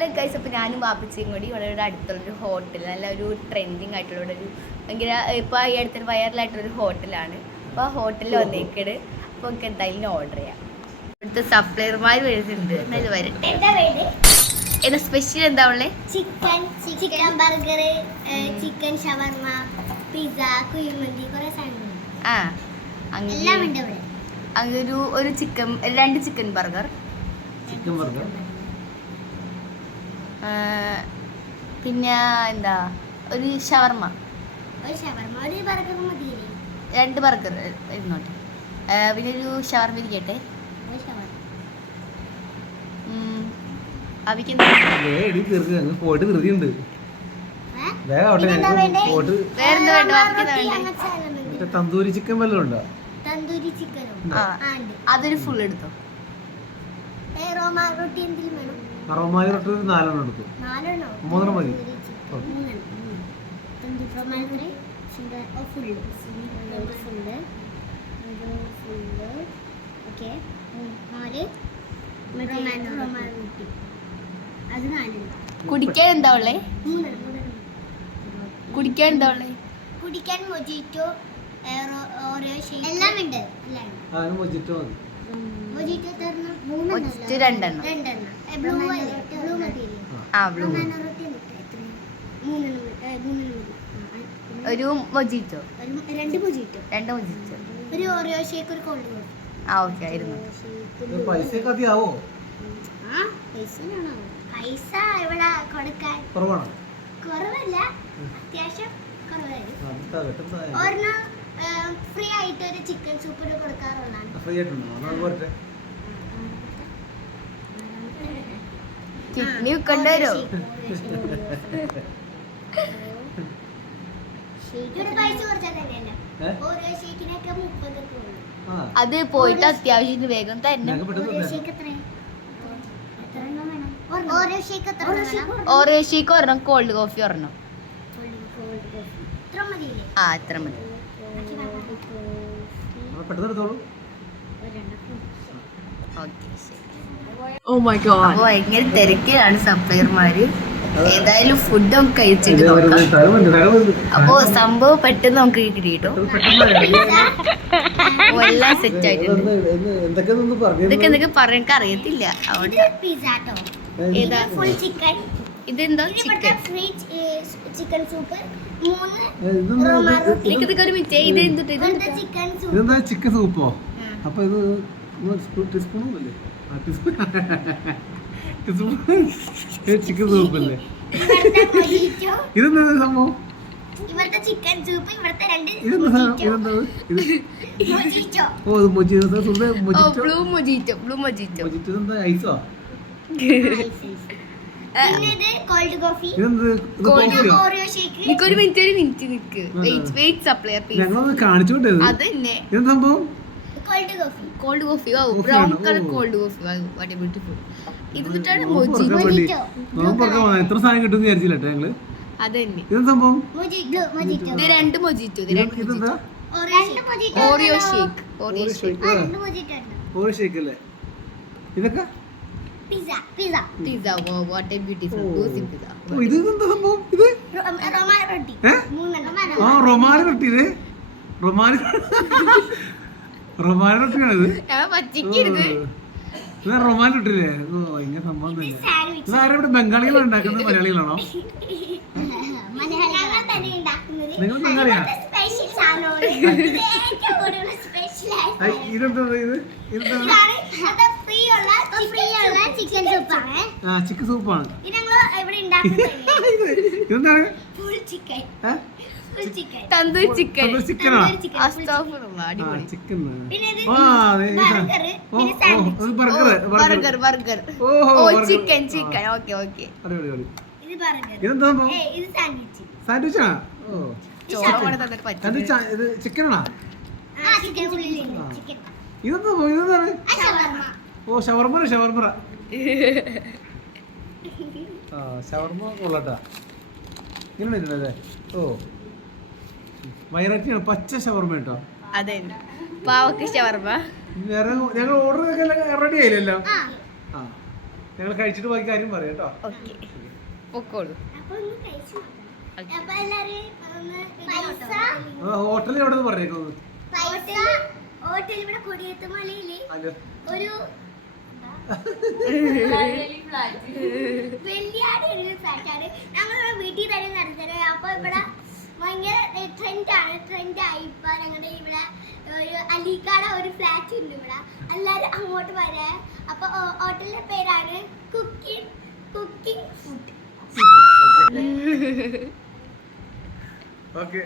Hello guys, അപ്പോൾ ഞാനും വാപ്പിച്ചയും കൂടി ഇവിടെ അടുത്തുള്ളൊരു ഹോട്ടൽ, നല്ല ഒരു ട്രെൻഡിങ് ആയിട്ടുള്ള ഒരു ഭയങ്കര ഇപ്പോൾ ഈ അടുത്തൊരു വൈറലായിട്ടുള്ളൊരു ഹോട്ടലാണ്. അപ്പോൾ ആ ഹോട്ടലിൽ വന്നേക്കട്. അപ്പോൾ നമുക്ക് എന്തായാലും ഓർഡർ ചെയ്യാം. ഇവിടുത്തെ സപ്ലയർമാർ വരുന്നുണ്ട്. എന്നാലും വരട്ടെ. എന്താ സ്പെഷ്യൽ? എന്താ ഉള്ളത്? ചിക്കൻ ബർഗർ, ചിക്കൻ ഷവർമ, പിസ്സ, കുഴിമന്തി, കുറേ സാധനങ്ങൾ. ആ എല്ലാം ഉണ്ട് ഇവിടെ. അങ്ങനെ ഒരു ചിക്കൻ, 2 ചിക്കൻ ബർഗർ, പിന്നെ എന്താ ഒരു ഷവർമ, ഒരു ബർഗർ മതിയില്ലേ? 2 ബർഗർ ഇരുന്നോട്ടെ. പിന്നെ ഒരു ഷവർമ ഇരിക്കട്ടെ. തന്തൂരി ചിക്കൻ വല്ലതും ഉണ്ടോ? തന്തൂരി ചിക്കനോ? അതൊരു ഫുൾ എടുത്തോ. റോമാൻ റൊട്ടി എന്തെങ്കിലും വേണം? റോമാലി റൊട്ടി 4 എടുത്തു. 3 മതി. റോമാൻ റൊട്ടി ഓക്കെ. 4 റോമാൻ റൊട്ടി, അത് 4. കുടിക്കാൻ എന്താ ഉള്ളേ? കുടിക്കാൻ എന്താ ഉള്ളേ? കുടിക്കാൻ മൊജിറ്റോ, ഓറിയോ ഷേക്ക് എല്ലാം ഉണ്ട്. മൊജിറ്റോ മതി. മൊജിറ്റോ തരണം. 2 ബ്ലൂ മതിയില്ലേ? ബ്ലൂ. ഒരു മൊജിറ്റോ, 2 മൊജിറ്റോ, 2 മൊജിറ്റോ, ഒരു ഓറിയോ ഷേക്ക്, ഒരു കോൾഡ് കോഫി. ഓക്കെ ആയിരുന്നു. പൈസ കതിയാവോ? പൈസ ഇവിടെ കൊടുക്കാൻ കുറവല്ല, അത്യാവശ്യം കുറവായിരുന്നു. ഒരെണ്ണം ഫ്രീ ആയിട്ട് ഒരു ചിക്കൻ സൂപ്പിന് കൊടുക്കാറുള്ളതാണ്. കിഡ്നി കൊണ്ടുവരോ? ഇവിടെ പൈസ കുറച്ചാൽ തന്നെയല്ല, ഓരോ ഷേക്കിനൊക്കെ 30 ഉള്ളൂ. അത് പോയിട്ട് അത്യാവശ്യം വേഗം തന്നെ. ഓരോ ഷേക്ക് എത്ര വേണം? ഓരോ ഷേക്ക് എത്ര വേണം? ഓറിയോ ഷേക്ക് ഒരെണ്ണം, കോൾഡ് കോഫി ഒരെണ്ണം. ഇത്ര മതിയില്ലേ? എത്ര മതി. അപ്പൊ ഭയങ്കര തിരക്കിലാണ് സപ്ലയർമാര്. ഏതായാലും ഫുഡൊക്കെ കഴിച്ചിട്ട് നോക്കാം. അപ്പൊ സംഭവം പെട്ടെന്ന് നമുക്ക് കിട്ടിട്ടോ. എല്ലാം സെറ്റ് ആയിട്ടുണ്ട്. ഇതൊക്കെ എന്തൊക്കെ പറയാൻ അറിയത്തില്ല. ഏതാ ഫുൾ ചിക്കൻ? ഇതെന്താ ചിക്കൻ? ചിക്കൻ സൂപ്പ് 3 എനിക്കിതൊക്കെ ഒരു മിനിറ്റ്. ഇത് എന്തിട്ട്? ഇതെന്താ ചിക്കൻ സൂപ്പോ? അപ്പൊ ഇത് ടീസ്പൂണല്ലേ? ചിക്കൻ സൂപ്പല്ലേ? ഇതെന്താ സംഭവം? ഇവിടുത്തെ ചിക്കൻ സൂപ്പ്, ഇവിടുത്തെ 2 ബ്ലൂ മൊജിറ്റോ. എന്താ ഐസോ? Cold coffee, oreo shake. ഒരു മിനിറ്റ് നിക്ക്. Wait supplier please. ഞങ്ങളൊന്ന് കാണിച്ചോട്ടെ. അതന്നെ ഇതെന്താ സംഭവം? Cold coffee, brown colour cold coffee. What beautiful. ഇത് എന്നിട്ടാണ് മൊജിറ്റോ. എത്ര സാധനം കിട്ടും വിചാരിച്ചില്ല ഞങ്ങള്. അതന്നെ. ഇതെന്താ സംഭവം? ഇത് 2 mojito. Oreo shake. Oreo shake അല്ലേ ഇതൊക്കെ? പിസ്സ. What beautiful pizza. ഇത് എന്താ സംഭവം? ഇത് റോമാൻ റൊട്ടി. റൊമാലി റൊട്ടി. ഇത് റൊമാലി റൊട്ടിയാണിത്. പച്ചക്കരുത്. ഇത് റൊമാലി റൊട്ടിയില്ലേ? ഇങ്ങനെ സംഭവം തന്നെ. ഇതാരും ഇവിടെ ബംഗാളികളാണ് ഉണ്ടാക്കുന്നത്, മലയാളികളാണോ? നിങ്ങൾ ബംഗാളിയാ? ഇതെന്താ? ചിക്കൻ സൂപ്പാണ്. ചിക്കൻ സൂപ്പാണ്. ഇതെന്താണ്? തന്തൂരി ചിക്കൻ. ചിക്കനാ? അടിപൊളി. ചിക്കൻ. ബർഗർ. ചിക്കൻ. ഓക്കെ. ഇതെന്താ? സാൻഡ്വിച്ചാ? ഇത് ചിക്കനാണോ? ഇതെന്താണ്? ഷവർമ. ഷവർമ കൊള്ളട്ടാ. ഇങ്ങനെ ഇല്ലേ? വയററ്റിയാണ്. പച്ച ഷവർമ കേട്ടോ. അതെ, പാവക്ക് ഷവർമ. ഞങ്ങൾ ഓർഡർ റെഡി ആയില്ലല്ലോ. ഞങ്ങൾ കഴിച്ചിട്ട് ബാക്കി കാര്യം പറയാം കേട്ടോ. ഓക്കെ പൊക്കോളൂ. അപ്പൊ ഒന്ന് കഴിച്ചു. അപ്പൊ എല്ലാരും ഒന്ന് പൈസ ഹോട്ടലിൽ എവിടെ നിന്ന് പറഞ്ഞേക്കുന്നത്? ഹോട്ടൽ ഇവിടെ കൊടിയത്തുമലയില് ഒരു വെള്ളിയാടി ഒരു ഫ്ലാറ്റാണ്. ഞങ്ങളിവിടെ വീട്ടിൽ തന്നെ നടത്തത്. അപ്പൊ ഇവിടെ ഭയങ്കര ട്രെൻഡായി ഇപ്പൊ ഞങ്ങളുടെ ഇവിടെ ഒരു അലിക്കാട് ഒരു ഫ്ലാറ്റ് ഉണ്ട് ഇവിടെ. എല്ലാരും അങ്ങോട്ട് വരാ. അപ്പൊ ഹോട്ടലിന്റെ പേരാണ് കുക്കിംഗ് ഫുഡ്. ഓക്കെ.